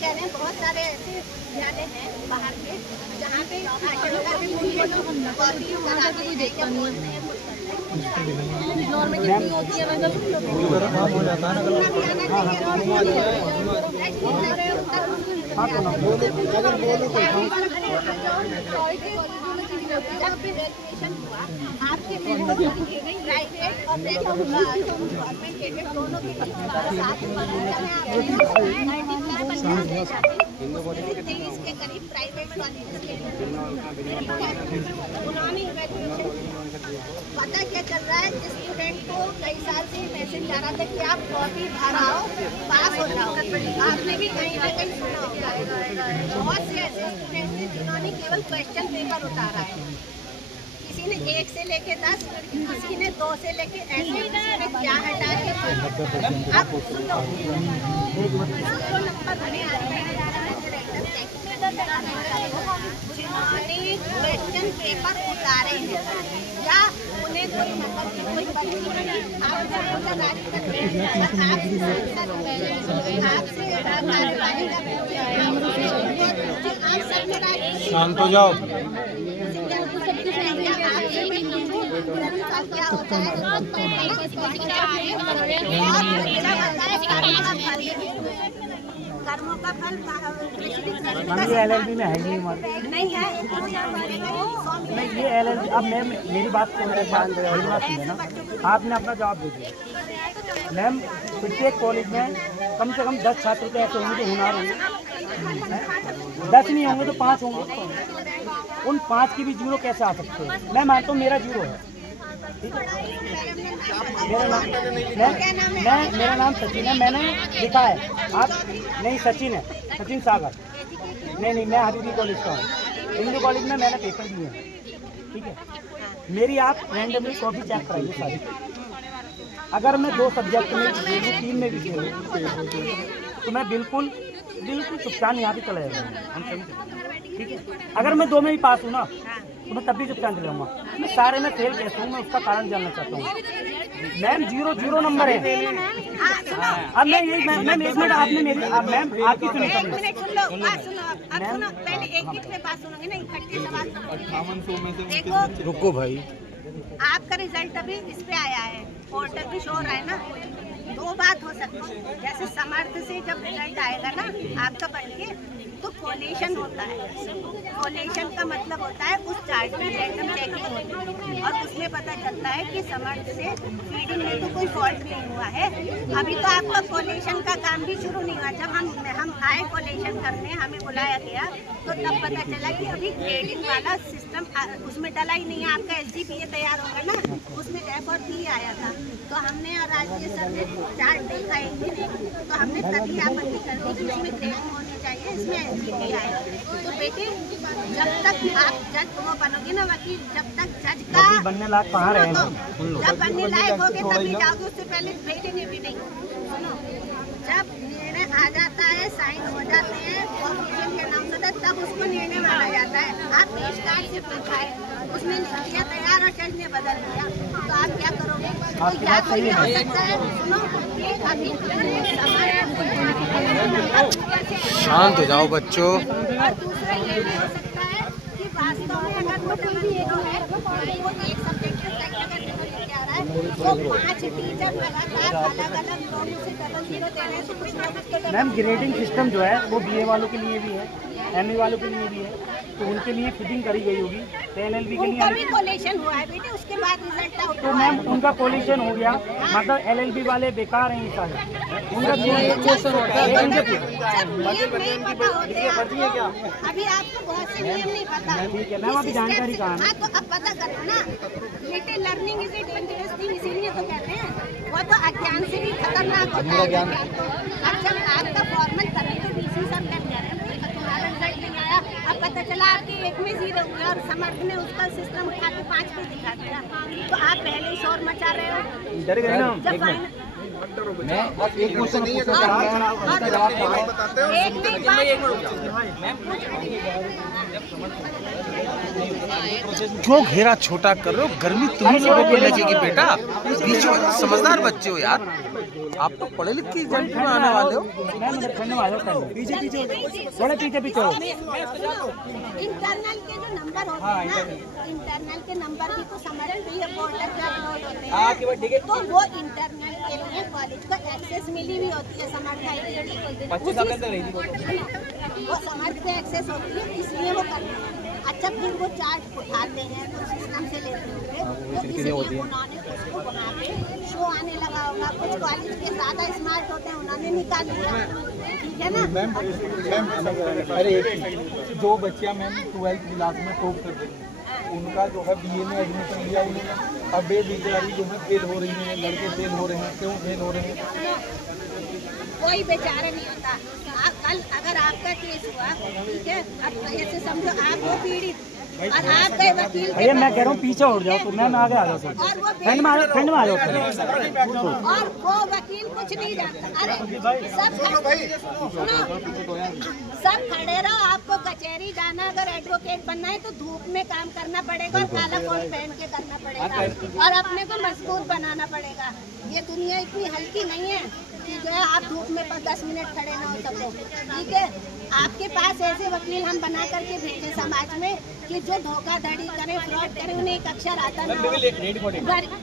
कह रहे हैं बहुत सारे ऐसे विद्यालय हैं बाहर के जहाँ पे नॉर्मल कितनी होती है आपके प्राइवेट और गवर्नमेंट एडेड दोनों के 23 के करीब प्राइवेट कॉलेज के उन्होंने पता क्या चल रहा है, स्टूडेंट को कई साल से मैसेज जा रहा था कि आप कॉपी भराओ पास हो जाओ। आपने भी कहीं ना कहीं सुना होगा बहुत से ऐसे स्टूडेंट हैं जिन्होंने केवल क्वेश्चन पेपर उतारा है। किसी ने 1 से लेके 10, किसी ने 2 से लेके ऐसे, किसी ने क्या हटा के आप सुनो नंबर बने जिन्होंने क्वेश्चन पेपर उतारे हैं या उन्हें कोई मतलब कोई शांत हो जाओ। कर्मों का फल LLB में है नहीं है। नहीं, ये LLB अब मैम मेरी बात सुन ना, आपने अपना जवाब दे दिया। मैम प्रत्येक कॉलेज में कम से कम 10 छात्र तो ऐसे होंगे जो होनार होंगे, 10 नहीं होंगे तो 5 होंगे। उन 5 की भी जीरो कैसे आ सकते हैं? मैं मानता हूँ मेरा जीरो है, ठीक है। मेरा नाम सचिन है, मैंने लिखा है। आप नहीं, सचिन है, सचिन सागर। नहीं, मैं हबीबी कॉलेज का हूँ। हिंदू कॉलेज में मैंने पेपर दिए हैं, ठीक है। मेरी आप रैंडमली कॉपी चेक कराइए सारी। अगर मैं 2 सब्जेक्ट में 3 में भी खेलूँ तो मैं बिल्कुल चुपचाप यहाँ पे चला जाऊँगा, हम सभी, ठीक है। अगर मैं 2 में भी पास हूँ ना तो मैं तब भी चुपचाप चला जाऊँगा। मैं सारे में फेल कैसे हूँ, मैं उसका कारण जानना चाहता हूँ। मैम 0 नंबर है। अब मैं यही मैम एक मिनट, आपने मेरी मैम आपकी सुनो, पहले एक में बात सुनोगे ना, इकट्ठे सवाल देखो। रुको भाई, आपका रिजल्ट अभी इस पे आया है, पोर्टल भी शो रहा है ना। 2 बात हो सकती है, जैसे समर्थ से जब रिजल्ट आएगा ना आपका पढ़ के तो कोलेशन होता है। कोलेशन का मतलब होता है उस चार्ट में रैंडम चेकिंग होती है और उसमें पता चलता है कि समर्थ से फीडिंग में तो कोई फॉल्ट नहीं हुआ है। अभी तो आपका कोलेशन का काम भी शुरू नहीं हुआ। जब हम आए कोलेशन करने, हमें बुलाया गया तो तब पता चला कि अभी ग्रेडिंग वाला सिस्टम उसमें डला ही नहीं है। आपका SGPA तैयार होगा ना, उसमें F और P आया था तो हमने और राजकीय सर ने चार्ट देखा एक दिन, तो हमने तभी आपत्ति कर दी कि इसमें ग्रेडिंग होनी चाहिए, इसमें SGPA आएगा। तो बेटे जब तक आप जज वो बनोगे ना वकील, जब तक जज का बनने लायक कहाँ रहे, जब बनने लायक होगे तभी जाओगे, उससे पहले भेजेंगे भी नहीं। सुनो, जब निर्णय आ जाता है, साइन हो जाते हैं, ऑफिशियल के नाम से तब उसको निर्णय माना जाता है। आप पेश कार्ड से पूछाए, उसमें लिखा तैयार और जज ने बदल दिया तो आप क्या करोगे? तो या तो ये हो सकता है, सुनो, ये अभी शांत हो जाओ बच्चों। और दूसरा ये भी हो सकता है कि वास्तव में अगर वो डबल जीरो है, वो एक सब्जेक्ट से लेके आ रहा है तो 5 टीचर लगातार अलग-अलग लोगों से डबल जीरो दे रहे हैं तो कुछ ना कुछ तो मैम ग्रेडिंग सिस्टम जो है वो BA वालों के लिए भी है, MA वालों के लिए भी है, तो उनके लिए फिटिंग करी गई होगी। तो LLB के उनका भी लिए कोलेशन हुआ है बेटे, उसके बाद रिजल्ट आउट तो मैम उनका कोलिशन हो गया, मतलब LLB वाले बेकार हैं ये सारे। उनका जब नहीं पता होते आपको, अभी आपको बहुत से नियम नहीं पता। ठीक है मैम, अभी जानकारी कहाँ है? हाँ तो अब पता करो ना बेटे, learning is a dangerous thing, इसीलिए तो कहते हैं वो तो अज्ञान से भी खतरनाक होता है। अब जब आपका फॉर्मल तभी तो DC सर कर रहे हैं, तुम्हारा रिजल्ट नहीं आया, अब पता चला आपके 1 में 0 हुआ और समर्थ ने उसका सिस्टम उठा के 5 पे दिखा दिया, तो आप पहले ही शोर मचा रहे हो। डर गए ना? जब मैं एक क्वेश्चन पूछना चाह रहा हूं, उसका जवाब दो। एक नहीं क्यों घेरा छोटा कर रहे हो? गर्मी तुम्हें लोगों को लगेगी बेटा। बीच में समझदार बच्चे हो यार, आप तो पढ़े लिखे रिजल्ट में आने वाले हो। पीछे थोड़ा पीछे हो। इंटरनल के जो नंबर होते हैं ना, इंटरनल के नंबर भी तो समझ रही है, पोर्टल पे अपलोड होते हैं, तो वो इंटरनल के लिए कॉलेज को एक्सेस मिली हुई होती है समर्थ आईडी, वो समर्थ पे एक्सेस होती है, इसलिए वो करते हैं। अच्छा, फिर वो चार्ट उठाते हैं तो सिस्टम से लेते हैं, तो इसलिए उन्होंने उसको बना के शो आने लगा होगा। कुछ कॉलेज के ज़्यादा स्मार्ट होते हैं, उन्होंने निकाल लिया, ठीक है ना। अरे जो बच्चियां मैम 12th क्लास में टॉप कर रही हैं, उनका जो है BA में एडमिशन लिया उन्होंने, अब बेरोजगारी जो है फेल हो रही है, लड़के फेल हो रहे हैं। क्यों फेल हो रहे हैं? कोई बेचारा नहीं होता। कल अगर आपका केस हुआ, ठीक है, अब ऐसे समझो आप वो पीड़ित और आप गए वकील के भैया मैं कह रहा हूँ पीछे उठ जाओ, तो मैं आगे आ जाऊँ। और वो फ्रेंड में आ जाओ। और वो वकील कुछ नहीं जानता। अरे सब खड़े रहो, आपको कचहरी जाना, अगर एडवोकेट बनना है तो धूप में काम करना पड़ेगा और काला कोट पहन के करना पड़ेगा और अपने को मजबूत बनाना पड़ेगा। ये दुनिया इतनी हल्की नहीं है कि जो है आप धूप में 10 मिनट खड़े ना हो सको, ठीक है। आपके पास ऐसे वकील हम बना करके भेजे समाज में कि जो धोखाधड़ी करे, फ्रॉड करे, उन्हें एक अक्षर आता ना हो।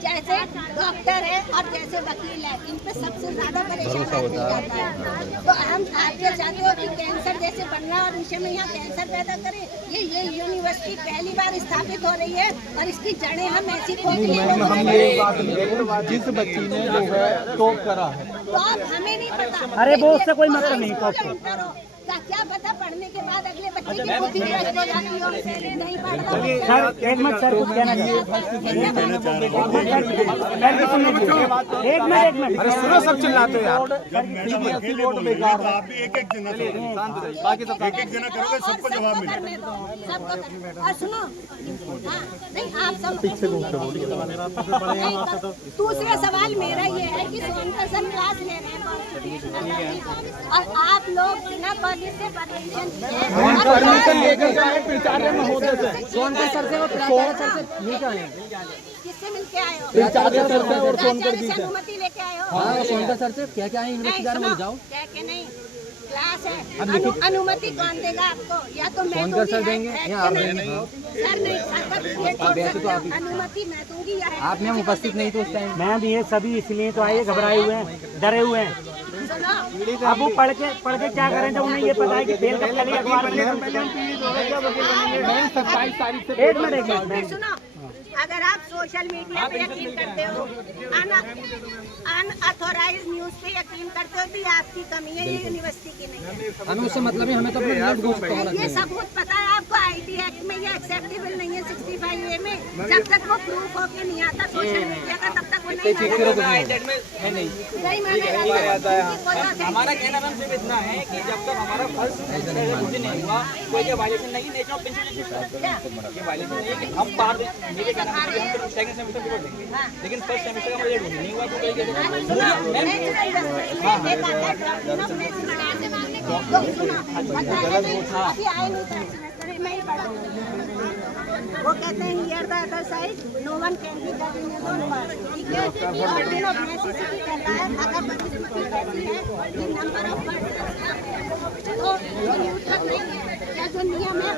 जैसे डॉक्टर है और जैसे वकील है, इन पे सबसे ज्यादा परेशान आदमी जाता है। तो हम आपके चाहते हो कि कैंसर जैसे बनना और विषय में यहाँ कैंसर पैदा करें। ये यूनिवर्सिटी पहली बार स्थापित हो रही है और इसकी जड़ें हम ऐसी खोदेंगे। जिस बच्ची ने जो है टॉप करा है, तो आप हमें नहीं पता। अरे वो उससे कोई मतलब नहीं, टॉप को। क्या पता पढ़ने के बाद अगले बच्चे की बुद्धि भ्रष्ट हो जाती हो, नहीं पढ़ रहा। सर एक मिनट, सर कुछ कहना चाहिए। एक मिनट अरे सुनो, सब चिल्लाते हो यार। बाकी सब सबको जवाब मिले, सबको। और सुनो, हाँ नहीं आप सब पीछे दूसरा सवाल मेरा ये है कि सोनकर सर क्लास ले रहे हैं और आप लोग बिना कॉलेज से परमिशन सोनकर सर से वो प्राचार्य सर से मिल के आए हैं। किससे मिल के आए हो? प्राचार्य सर से और सोनकर प्राचार्य से अनुमति लेके आए हो? हाँ सोनकर सर से क्या क्या है यूनिवर्सिटी के बारे में जाओ। क्या क्या नहीं, क्लास है, अनुमति कौन देगा आपको? या तो मैं दूंगी, सर देंगे या आप देंगे? सर नहीं, अनुमति मैं दूंगी या आप मैम उपस्थित नहीं तो उस टाइम। मैम ये सभी इसलिए तो आए, घबराए हुए हैं, डरे हुए हैं। अब वो पढ़ के क्या करें जब उन्हें ये पता है कि फेल कब करेंगे अखबार में। 27 तारीख से। एक मिनट सुनो, अगर आप सोशल मीडिया पे यकीन करते हो, अनऑथोराइज न्यूज पे यकीन करते हो, तो ये आपकी कमी है, ये यूनिवर्सिटी की नहीं है। हमें उससे मतलब है, हमें तो अपना रिजल्ट घोषित करना ये सबूत पता है आपको। आईटी एक्ट में ये एक्सेप्टेबल नहीं है 65A में। जब तक वो प्रूफ होके नहीं आता सोशल मीडिया का, तब तक वो नहीं हमारा कहना मैम सिर्फ इतना है कि जब तक हमारा फर्स्ट सेमेस्टर नहीं हुआ, कोई वायलेशन नहीं, नेचर ऑफ प्रिंसिपल वायलेशन नहीं है कि हम बाहर सेकंड सेमेस्टर को देंगे, लेकिन फर्स्ट सेमेस्टर का रिजल्ट नहीं हुआ तो वो कहते हैं here the other side no one can be जज इन योर ओन पार्ट, ठीक है। और तीनों नेसेसिटी कहता है अगर बदकिस्मती ऐसी है कि नंबर ऑफ वर्ड्स तो जो न्यूट्रल नहीं है या जो नियम है